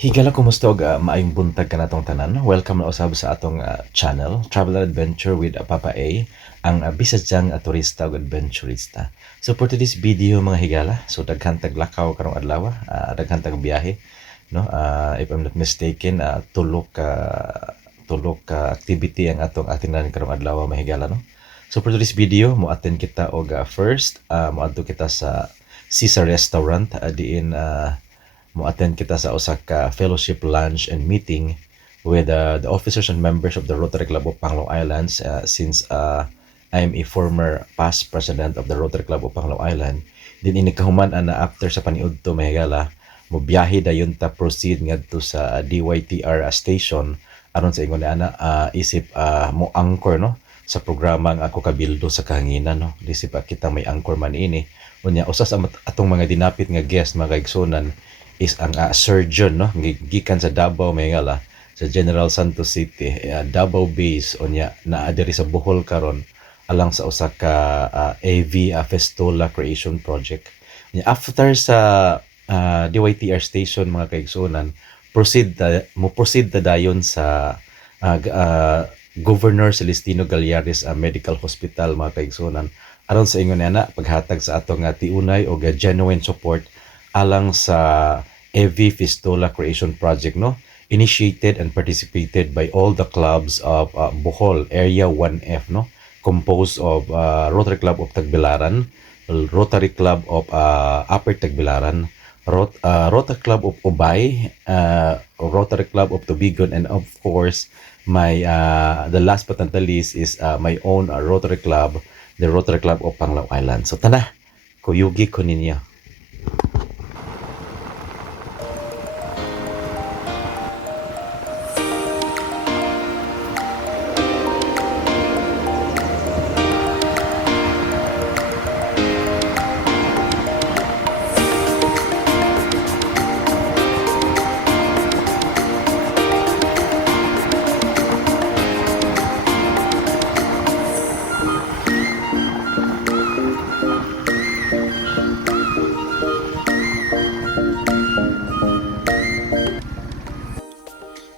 Higala kumusta og maayong buntag kanatong tanan. Welcome na usab sa atong channel, Travel and Adventure with Papa A, ang bisadyang turista ug adventurista. So for today's video mga higala, so daghan tag lakaw karong adlaw, daghan tag biyahe, no? If I'm not mistaken, tulok ka activity ang atong atinan karong adlaw mga higala, no? So for today's video, mo attend kita og first, moadto kita sa Caesar Restaurant diin mo-attend kita sa usa ka fellowship lunch and meeting with the officers and members of the Rotary Club of Panglao Islands, since I am a former past president of the Rotary Club of Panglao Island. Din inikahuman ana after sa paniudto mahigala mo biyahe dayon ta proceed ngadto sa DYTR station aron sa ingon ana isip mo anchor, no, sa programa nga ako kabildo sa kahanginan, no. Isip kita may anchor man ini unya usa sa atong mga dinapit nga guest mga kaigsunan is ang surgeon, no, gikan sa Davao Mayngala, sa General Santos City, Davao base unya naa diri sa Bohol karon alang sa usa ka AV Fistula Creation Project. Unya after sa DYTR station mga kaigsunan, proceed ta dayon sa Governor Celestino Gallaris Medical Hospital mga kaigsunan aron sa ingon ana paghatag sa atong tiunay o genuine support alang sa AV Fistula Creation Project, no, initiated and participated by all the clubs of Bohol Area 1F, no, composed of Rotary Club of Tagbilaran, Rotary Club of Upper Tagbilaran, Rotary Club of Ubay, Rotary Club of Tubigon, and of course my the last but not the least is my own Rotary Club, the Rotary Club of Panglao Island. So tana, kuyugi ko ninyo.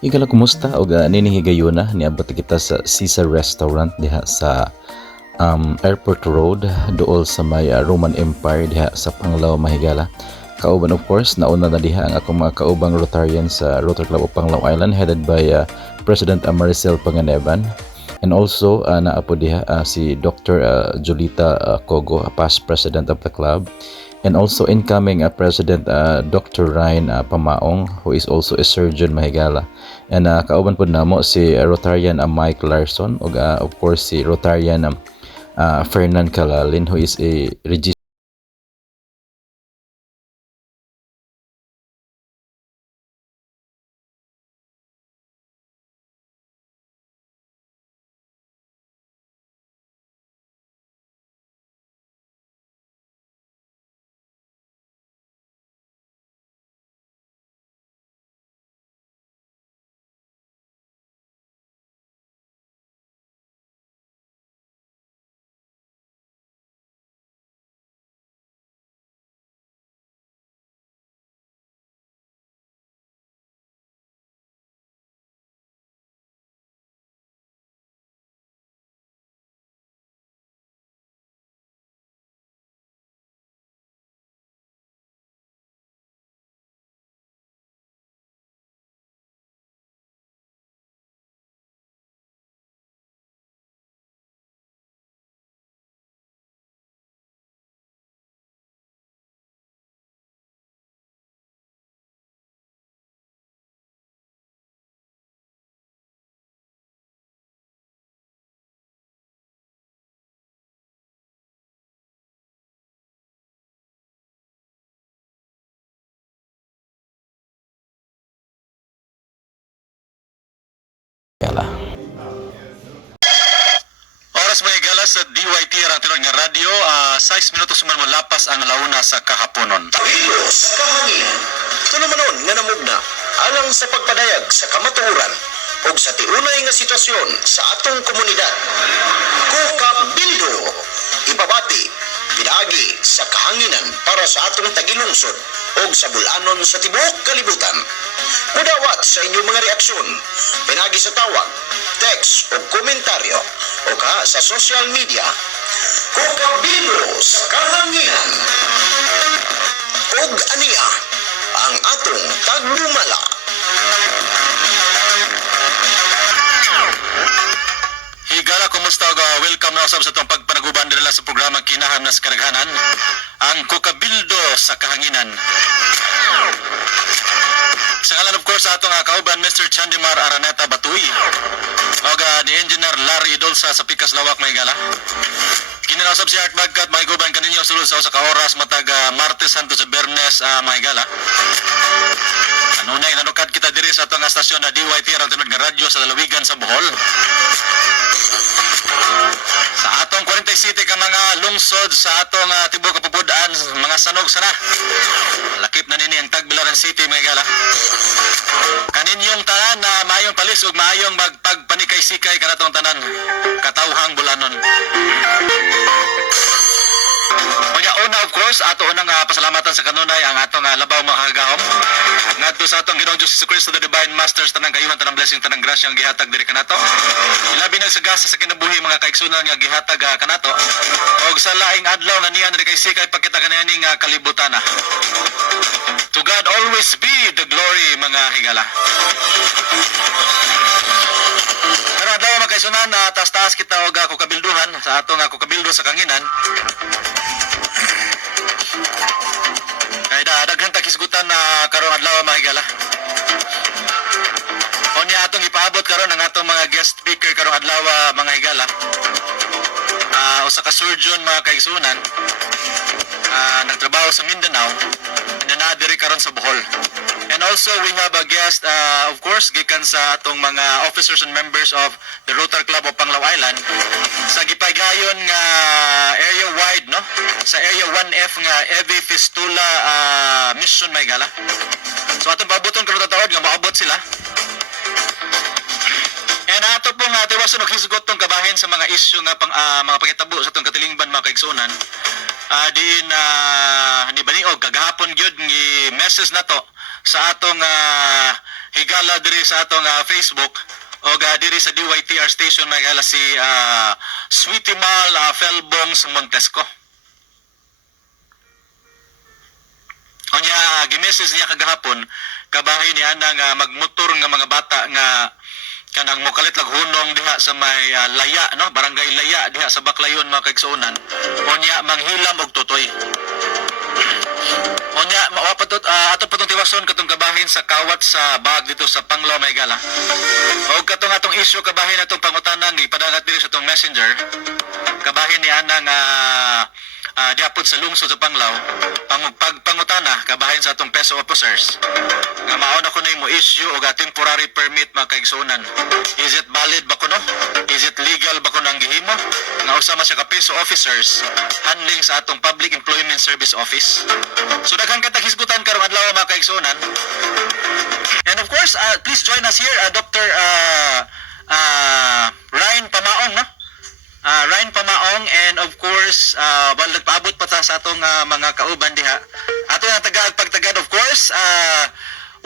Igala kumusta og nini higayuna niabot kita sa Caesar Restaurant diha sa Airport Road duol sa may Roman Empire diha sa Panglao mahigala. Kauban of course nauna na diha ang akong mga kaubang Rotarian sa Rotary Club of Panglao Island headed by President Maricel Panganevan, and also naa po diha si Dr. Julita Cogo, past president of the club, and also incoming President Dr. Ryan Pamaong, who is also a surgeon mahigala. And kauban po namo si Rotarian Mike Larson ug of course si Rotarian Fernan Calalin, who is a registered Oras may gala sa DYT ang tinod nga radyo, 6 minutos man malapas ang launa sa kahaponon. Tawilos sa kahanginan. Tulumanon nga namugna alang sa pagpadayag sa kamatuoran o sa tiunay nga sitwasyon sa atong komunidad. Kuka Bildo, ipabati Pinagi sa kahanginan para sa atong tagilungsod o sa bulanon sa tibuok kalibutan. Mudawat sa inyong mga reaksyon, pinagi sa tawag, text o komentaryo o ka sa social media. Kukabilo sa kahanginan. Og aniya ang atong tagdumala. Higala, kumusta o welcome na usab sa itong pagpanaguban nila sa programa Kinaham na sa Karaghanan, ang Kukabildo sa Kahanginan. Sa ngalan of course sa atong kauban Mr. Chandimar Araneta Batuy o ni Engineer Larry Idolsa sa Pikas Lawak, Mahigala. Kininausap si Art Bagkat, mahiguban kaninyo sulod sa usa ka oras matag Martes hangtod sa Bernes, Mahigala. Kanunay nanukad kita diri sa atong estasyon na DYT aron tunod nga radyo sa lalawigan sa Bohol. Sa atong 40 city ka mga lungsod sa atong tibuok kapupudaan, mga sanog sana. Lakip na nini ang Tagbilaran City, Mahigala. Kaninyong tanan na maayong palis ug maayong magpagpanikay-sikay kanatong tanan. Katawhang bulanon. Una of course, ato unang pasalamatan sa kanunay ang atong labaw mga kagahom. Ngadto sa atong Ginoong Diyos Kristo the Divine Masters, tanang kayuhan, tanang blessing, tanang grasya ang gihatag diri kanato. Ilabi na sa gasa sa kinabuhi mga kaigsunan nga gihatag kanato. Og sa laing adlaw nga niya diri kay sikay pagkita kanining kalibutan. To God always be the glory, mga higala. Pero adlaw mga kaigsunan, taas-taas kita og kukabilduhan sa atong kukabildo sa kanginan. Kaya daghan ta kisgutan na karong adlaw, mahigala. Onya atong ipaabot karon ang atong mga guest speaker karong adlaw, mga higala. Usa ka surgeon, mga kaigsunan, nagtrabaho sa Mindanao and nadiri karon sa Bohol. And also we have a guest, of course, gikan sa atong mga officers and members of the Rotary Club of Panglao Island sa gipaygayon nga area wide, no, sa area 1F nga EV Fistula mission, Mahigala. So atong pabuton karon taod nga maabot sila. And ato pong tiwason og hisgot tong kabahin sa mga issue nga mga pangitabo sa atong katilingban, mga kaigsunan. Diin ni baniog kagahapon gyud ni message nato sa atong higala diri sa atong Facebook o diri sa DYTR station, Mahigala, si Sweetie Mal Felbongs Montesco. Onya gi-message niya kagahapon kabahin ni ana magmotor nga mga bata nga kanang mokalit lag hunong diha sa may Laya, no, barangay Laya diha sa Baclayon, mga kaigsunan. Onya manghilam og tutoy. Onya ato patong tiwason katong kabahin sa kawat sa bag dito sa Panglao, Mahigala. Og katong atong issue kabahin atong pangutanang ipadangat diri sa atong messenger. Kabahin ni anang diapod sa lungsod sa Panglao, pagpangutana kabahin sa atong peso officers nga mauna ko na mo issue og temporary permit, mga kaigsunan. Is it valid ba kuno? Is it legal ba kuno ang gihimo nga usama sa peso officers handling sa atong Public Employment Service Office? So daghan katag hisgutan karong adlaw, mga kaigsunan. And of course, please join us here, Dr. Ryan Pamaong, no? Ryan Pamaong, and of course nagpaabot pa ta sa atong mga kauban diha. Ato nga pagtagad of course,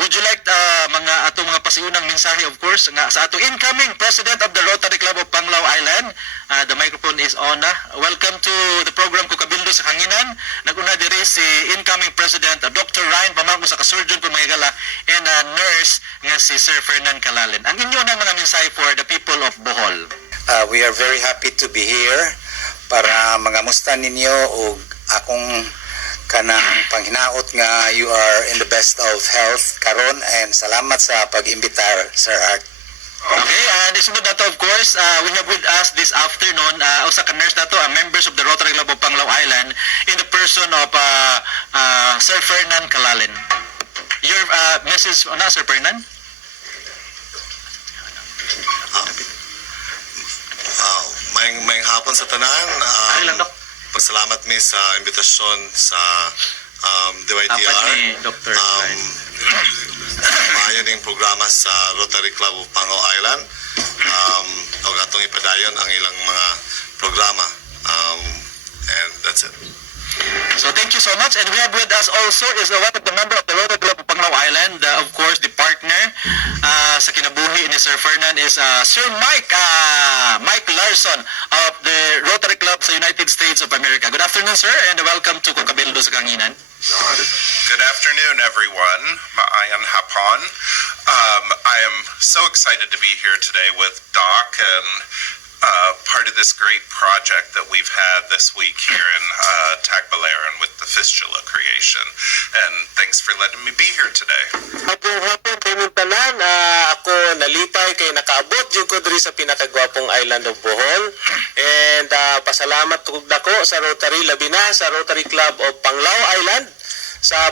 would you like mga atong mga pasiunang mensahe of course nga sa atong incoming President of the Rotary Club of Panglao Island. The microphone is on. Welcome to the program Kukabildo sa Kanginan. Naguna diri si incoming President Dr. Ryan Pamaong sa kasurgeon po, Mahigala, and nurse nga si Sir Fernan Calalen. Ang inyo na mga mensahe for the people of Bohol. We are very happy to be here para mangamusta ninyo og akong kanang panghinaot nga you are in the best of health karon, and salamat sa pag-imbitar, Sir Art. Okay, and isunod na to of course, we have with us this afternoon usa ka nurse na to, members of the Rotary Club of Panglao Island in the person of Sir Fernan Calalen. Your message na, Sir Fernan? May hapon sa tanan. Lang, Dok. Pasalamat mi sa imbitasyon sa DYTR. Apat ni Dr. Ryan. Maayo ning programa sa Rotary Club of Panglao Island. O atong ipadayon ang ilang mga programa. and that's it. So thank you so much. And we have with us also is one of the member of the Rotary Club of Panglao Island. Of course, the partner sa kinabuhi ni Sir Fernan is Sir Mike Larson of the Rotary Club sa United States of America. Good afternoon, sir, and welcome to Kukabildo sa Kanginan. Good afternoon, everyone. Maayan hapon. I am so excited to be here today with Doc and part of this great project that we've had this week here in Tagbilaran with the fistula creation. And thanks for letting me be here today. Magandang hapon sa inyong tanan. Ako nalipay kay nakaabot jud ko diri sa pinakagwapong island of Bohol. And pasalamat ug dako sa Rotary labi na sa Rotary Club of Panglao Island sa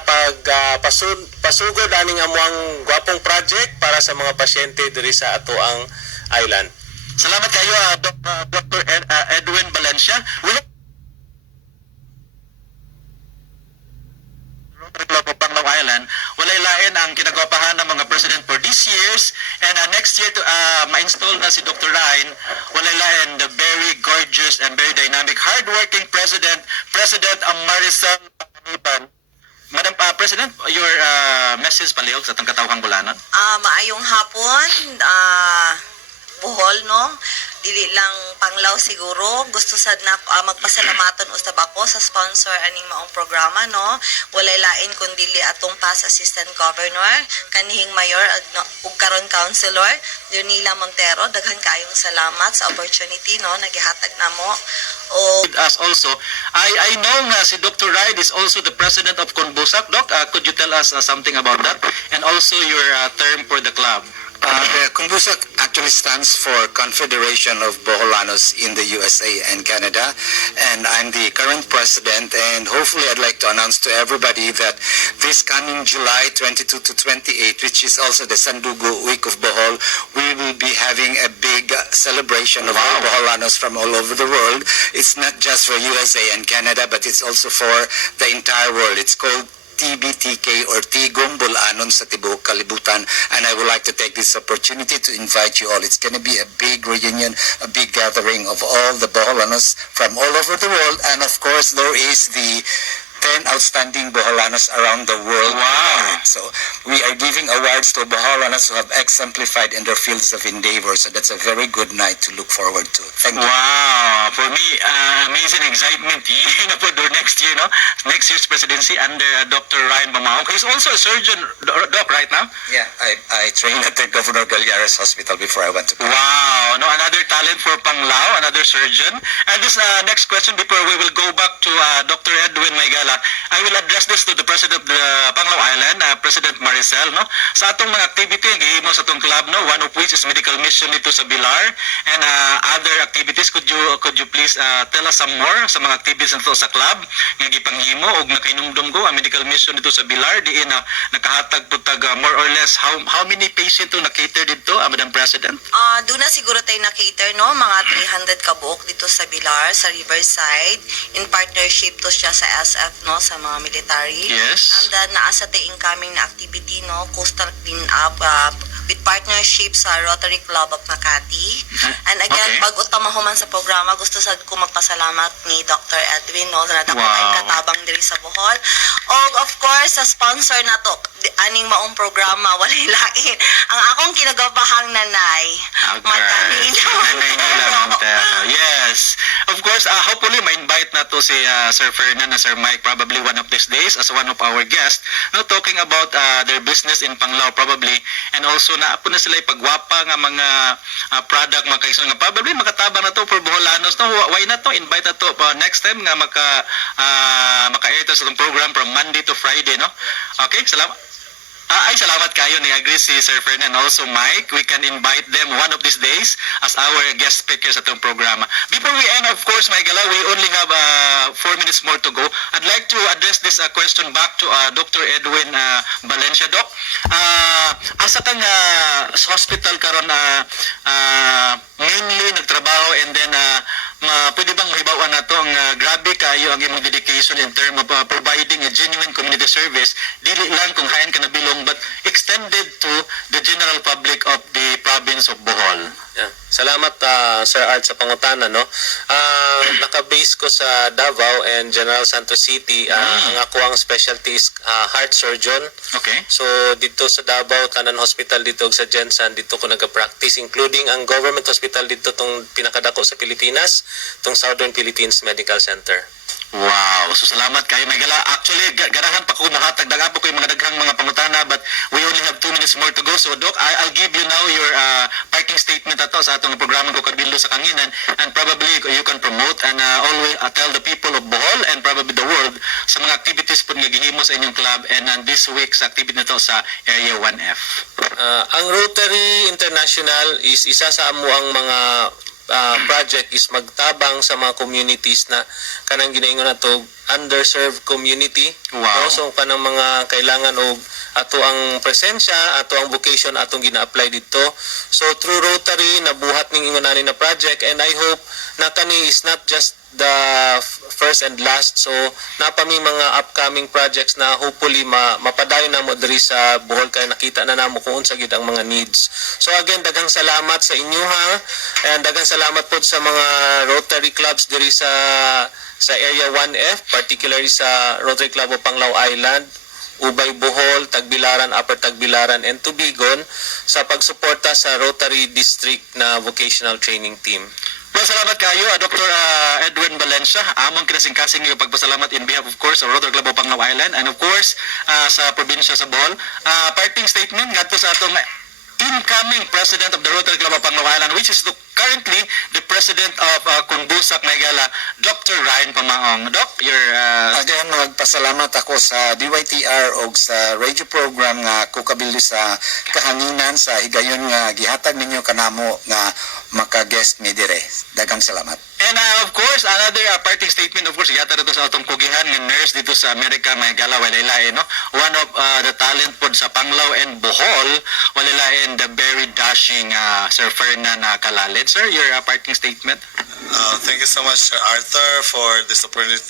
pasugod aning amuang gwapong project para sa mga pasyente diri sa atoang island. Salamat kayo, Dr. Edwin Valencia. Rotary Club of Panglao Island, walay lain ang kinagwapahan ng mga president for this years, and next year to ma-install na si Dr. Ryan, walay lain the very gorgeous and very dynamic, hardworking President Maricel Paniban. Madam President, your message palihog sa itong katawhang bulanan. Maayong hapon, Bohol, no? Dili lang Panglao siguro. Gusto sad na magpasalamaton usab ako sa sponsor aning maong programa, no? Walay lain kundi atong past assistant governor, kanihing mayor ug karon councilor, Leonila Montero. Daghan kayong salamat sa opportunity, no? Nagihatag namo. With us also, I know nga si Dr. Ride is also the president of Conbusac. Doc, could you tell us something about that? And also your term for the club. The Conbusac actually stands for Confederation of Boholanos in the USA and Canada, and I'm the current president, and hopefully I'd like to announce to everybody that this coming July 22 to 28, which is also the Sandugo Week of Bohol, we will be having a big celebration of all Boholanos from all over the world. It's not just for USA and Canada, but it's also for the entire world. It's called TBTK or Tigom Bulanon sa Tibuok Kalibutan, and I would like to take this opportunity to invite you all. It's going to be a big reunion, a big gathering of all the Boholanos from all over the world, and of course there is the 10 outstanding Boholanos around the world. Wow. So we are giving awards to Boholanos who have exemplified in their fields of endeavor, so that's a very good night to look forward to. Thank you. Wow! For me, amazing excitement for the next year, no? Next year's presidency under Dr. Ryan Bamaong. He's also a surgeon, Doc, right now? Yeah, I trained at the Governor Galliares Hospital before I went to Wow! No, another talent for Panglao, another surgeon. And this next question before we will go back to Dr. Edwin Maygala, I will address this to the President of the Panglao Island, President Maricel, no? Sa atong mga activity nga gihimo sa atong club, no? One of which is medical mission dito sa Bilar, and other activities. Could you please tell us some more sa mga activities nito sa club nga gipanghimo og nakainumdum ko ang medical mission dito sa Bilar, diin nakahatag putag more or less how many patient to na-cater dito, Madam President? Doon na siguro tayo na-cater, no? Mga 300 kabuok dito sa Bilar, sa Riverside. In partnership to siya sa SF, no? Sa mga military. Yes. And then, naasa tayo incoming na activity, no? Coastal clean-up with partnership sa Rotary Club of Makati. And again, Okay. pag utamahuman sa programa, gusto sad ko magpasalamat ni Dr. Edwin, no? Na dako Wow. kayong katabang diri sa Bohol. O, of course, sa sponsor na to, aning maong programa, walay lain. Ang akong kinagapahang nanay, Yes. Of course, hopefully ma-invite na to si Sir Fernan and Sir Mike probably one of these days as one of our guests, no, talking about their business in Panglao probably, and also na po na sila ipagwapa nga mga product mga kaigsoon nga probably makatabang na to for Boholanos, no? Why not to invite na to next time nga maka-air to sa itong program from Monday to Friday, no? Okay, salamat. Salamat kayo ni agree si Sir Fernan and also Mike. We can invite them one of these days as our guest speakers at itong programa. Before we end, of course, Maygala, we only have 4 minutes more to go. I'd like to address this question back to Dr. Edwin Valencia, Doc. Asa kang sa hospital karon mainly nagtrabaho, and then pwede bang mahibawan na to ang grabe kayo ang imong dedication in terms of providing a genuine community service, dili lang kung hayan ka na bilong but extended to the general public of the province of Bohol. Yeah. Salamat Sir Art sa pangutana, no. Naka-base ko sa Davao and General Santos City. Ang ako ang specialty is heart surgeon. Okay. So dito sa Davao tanan hospital dito ug sa Jensan dito ko naga-practice, including ang government hospital dito tong pinakadako sa Pilipinas, tong Southern Philippines Medical Center. Wow. So salamat kayo may gala. Actually, ganahan pa ko mahatag daga po ko yung mga daghang mga pangutana, but we only have 2 minutes more to go. So Doc, I'll give you now your parting statement ato sa atong programa ko Kabildo sa Kanginan, and probably you can promote and always tell the people of Bohol and probably the world sa mga activities po nga gihimo sa inyong club and this week sa activity nito sa Area 1F. Ang Rotary International is isa sa amo ang mga project is magtabang sa mga communities na kanang ginaingon nato underserved community. Wow. No? So kanang mga kailangan og ato ang presensya, ato ang vocation atong gina-apply dito. So through Rotary nabuhat ning ingon na project, and I hope na kani is not just the first and last. So napami mga upcoming projects na hopefully mapadayon na mo diri sa Bohol kay nakita na namo kung unsa gid ang mga needs. So again, daghang salamat sa inyo ha, and daghang salamat po sa mga Rotary clubs diri sa Area 1F, particularly sa Rotary Club of Panglao Island, Ubay Bohol, Tagbilaran, Upper Tagbilaran, and Tubigon sa pagsuporta sa Rotary District na vocational training team. Well, salamat kayo, Dr. Edwin Valencia. Among kinasingkasing yung pagpasalamat in behalf, of course, sa Rotary Club of Panglao Island and of course, sa probinsya sa Bohol. Parting statement ngadto sa atong incoming president of the Rotary Club of Panglao Island, which is currently the president of Kungbusak, Maygala, Dr. Ryan Pamaong. Doc, Again, magpasalamat ako sa DYTR o sa radio program nga kukabildo sa kahanginan sa higayon nga gihatag ninyo kanamo nga maka-guest mi dire. Daghang salamat. and of course, another parting statement, of course, yata dito sa atong kugihan ng nurse dito sa Amerika, Maygala, walilain, no? One of the talent po sa Panglao and Bohol, walilain, the very dashing Sir Fernan Kalalid. Sir, your parting statement? Thank you so much, Sir Arthur, for this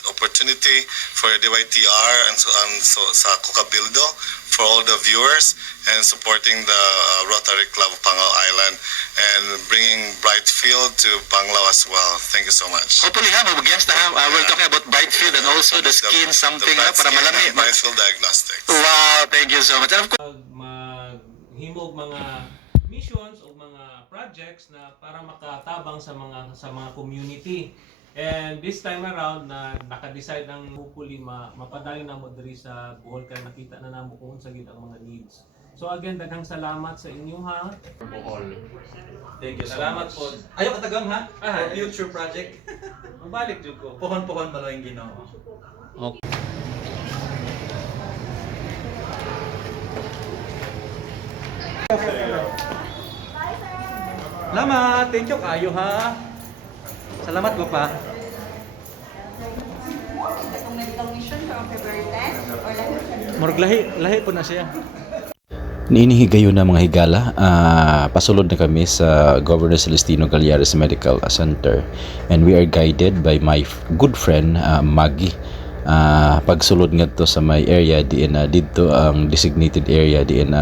opportunity for DYTR and so sa Kukabildo, for all the viewers and supporting the Rotary Club of Panglao Island and bringing Brightfield to Panglao as well. Thank you so much. Hopefully, mag-guest we're talking about Brightfield and also the skin something para malami. Brightfield Diagnostics. Wow, thank you so much. And of course, Maghimog mga missions o mga projects na para makatabang sa mga community. And this time around na naka-decide ang hopefully mapadayon na mo diri sa Bohol kay nakita na namo kung unsa gid ang mga needs. So again, daghang salamat sa inyo ha. Bohol. Thank you so Salamat much. po. Ayaw katagang ha? For future project. Mabalik jud ko. Pohon-pohon malo yung Ginoo. Salamat, thank you kayo ha. Salamat ko pa. Kung nagitang mission from February 10 or Murag lahi po na siya. Niinihigayo na mga higala, pasulod na kami sa Governor Celestino Gallares Medical Center, and we are guided by my good friend Maggie. Pagsulod nga to sa may area diin dito ang designated area diin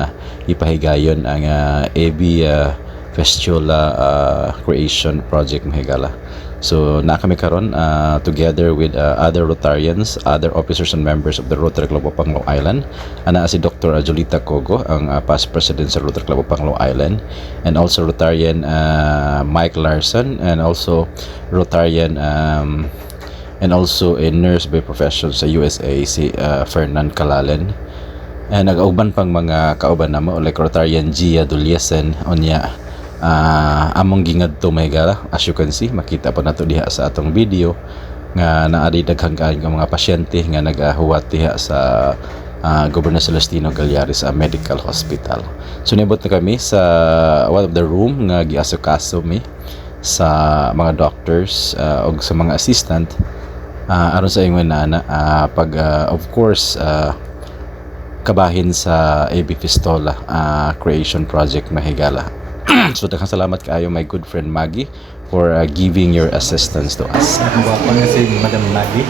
ipahigayon ang AB Festiola Creation Project mga higala. So na kami karon together with other Rotarians, other officers and members of the Rotary Club of Panglao Island. Ana si Dr. Julita Cogo, ang past president sa Rotary Club of Panglao Island, and also Rotarian Mike Larson, and also Rotarian and also a nurse by profession sa USA si Fernan Kalalen. And nag-auban pang mga kauban namo like Rotarian Gia Duliesen onya. Among gingadto may gala, as you can see, makita pa nato diha sa atong video nga naadi daghang kaayo mga pasyente nga nagahuwat diha sa Governor Celestino Gallares Medical Hospital. So nibot na kami sa one of the room nga giasikaso mi sa mga doctors og sa mga assistant aron sa ingon na pag of course kabahin sa AB Festiola Creation Project mahigala. So daghang salamat kaayo my good friend Maggie for giving your assistance to us. Ang gwapo na si Madam Maggie.